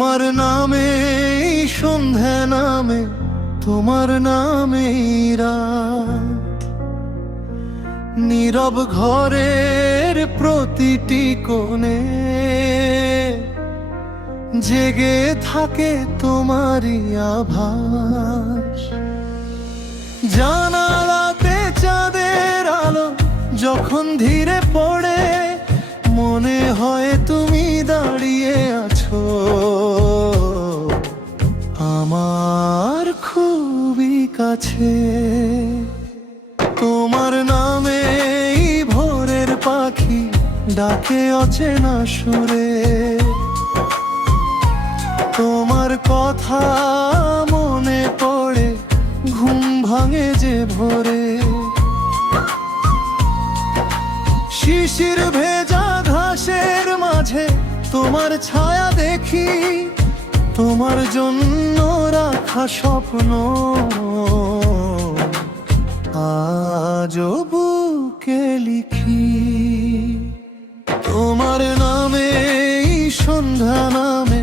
তোমার নামে সন্ধ্যা নামে, তোমার নামে রাত, নীরব ঘরের প্রতিটি কোণে জেগে থাকে তোমারই আভাস। জানালাতে চাঁদের আলো যখন ধীরে পড়ে, মনে হয় তুমি দাঁড়িয়ে আছো আমার খুবই কাছে। তোমার নামে ভোরের পাখি ডাকে অচেনা সুরে, তোমার কথা মনে পড়ে ঘুম ভাঙে যে ভোরে। শিশির ভেজা ঘাসের মাঝে তোমার ছায়া দেখি, তোমার জন্য রাখা স্বপ্ন আজও বুকে লিখি। তোমার নামে সন্ধ্যা নামে,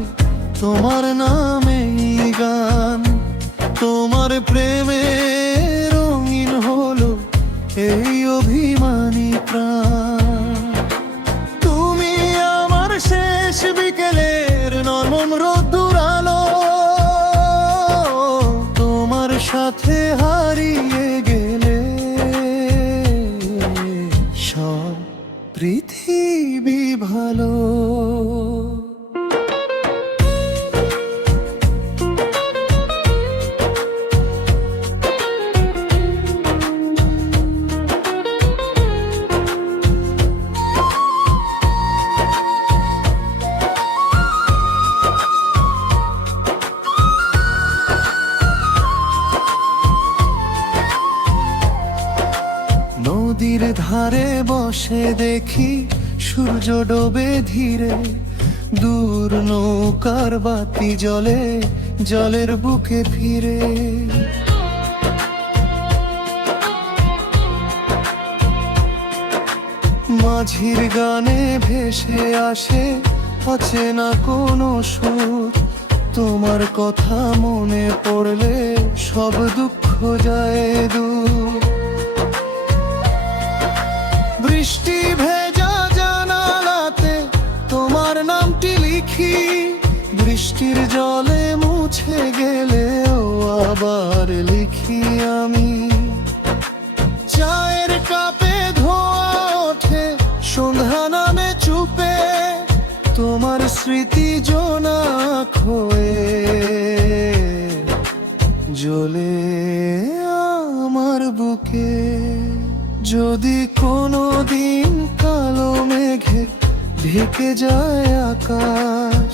তোমার নামে গান, তোমার প্রেমে রঙিন হলো এই অভিমানী প্রাণ। তুমি আমার শেষ বিকেলের নরম রোদ্দুর আলো, তোমার সাথে হারিয়ে গেলে সব পৃথিবী ভালো। নদীর ধারে বসে দেখি সূর্য ডোবে ধীরে, দূর নৌকার বাতি জ্বলে জলের বুকে ফিরে। মাঝির গানে ভেসে আসে অচেনা কোনো সুর, তোমার কথা মনে পড়লে সব দুঃখ যায় দূর। বৃষ্টি ভেজা জানালাতে তোমার নামটি লিখি, বৃষ্টির জলে মুছে গেলেও আবার লিখি আমি। চায়ের কাপে ধোঁয়া ওঠে সন্ধ্যা নামে চুপে, তোমার স্মৃতি জোনাক হয়ে জ্বলে আমার বুকে। যদি কোনো দিন কালো মেঘে ঢেকে যায় আকাশ,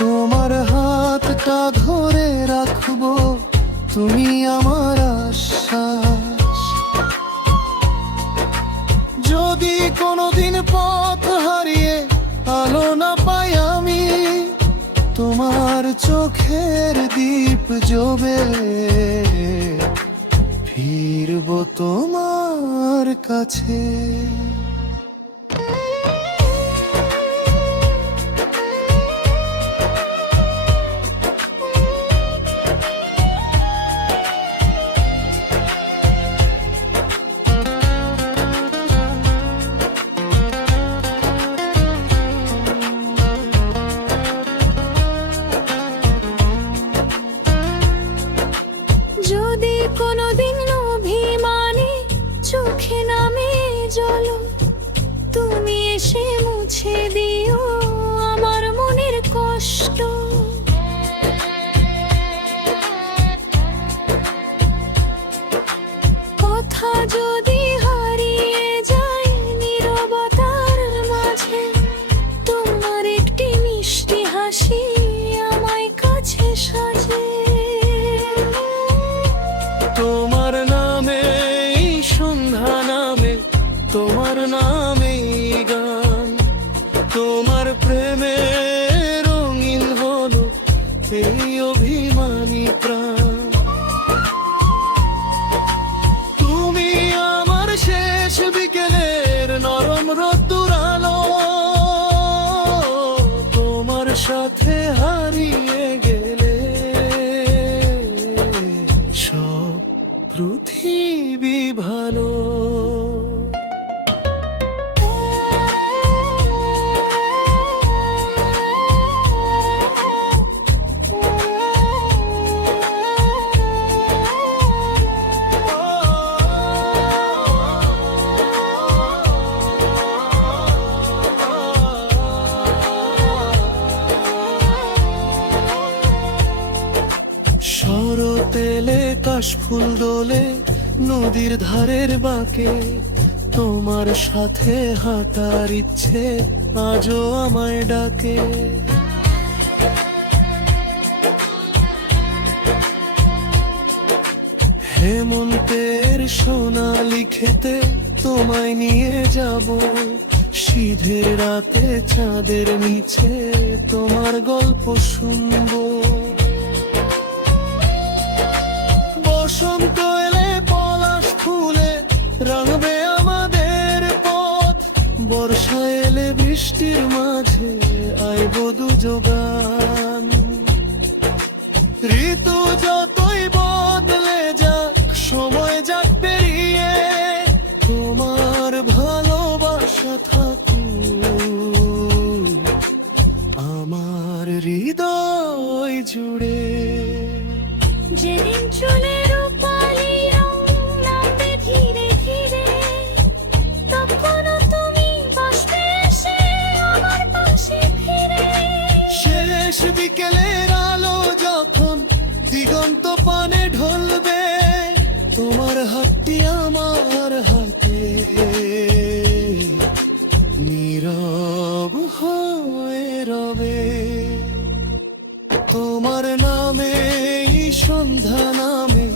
তোমার হাতটা ধরে রাখবো তুমি আমার আশ্বাস। যদি কোনো দিন পথ হারিয়ে আলো না পাই আমি, তোমার চোখের দীপ জ্বলে ফিরবো তোমার কাছে। যদি কোনোদিন অভিমানী চোখে নামে জল, কাশফুল দোলে নদীর ধারের বাঁকে, তোমার সাথে হাঁটার ইচ্ছে আজও আমায় ডাকে। হেমন্তের সোনালি খেতে তোমায় নিয়ে যাব, শীতের রাতে চাঁদের নিচে তোমার গল্প শুনবো। বসন্ত এলে পলাশ ফুলে রাঙবে আমাদের পথ, বর্ষা এলে বৃষ্টির মাঝে আইব দুজোগান। ঋতু যতই বদলে যাক, সময় যাক পেরিয়ে, তোমার ভালোবাসা থাকুক আমার হৃদয় জুড়ে। যেদিন চলে রূপালি রং নামবে ধীরে ধীরে, তখনও তুমি বসবে এসে আমার পাশে ফিরে। শেষ বিকেলের আলো যখন দিগন্ত পানে ঢলবে, তোমার হাতটি আমার হাতে নীরব হয়ে রবে। তোমার নামে এই সন্ধ্যা নামে,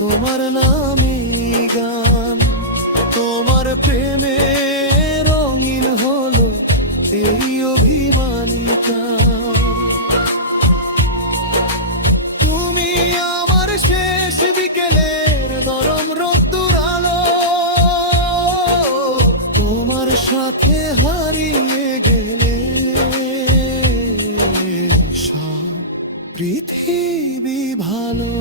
তোমার নামে এই গান, তোমার প্রেমে রঙিন হলো এই অভিমানী প্রাণ। তুমি আমার শেষ বিকেলের নরম রোদ্দুর আলো, তোমার সাথে হারিয়ে গেলে সব পৃথিবী ভালো।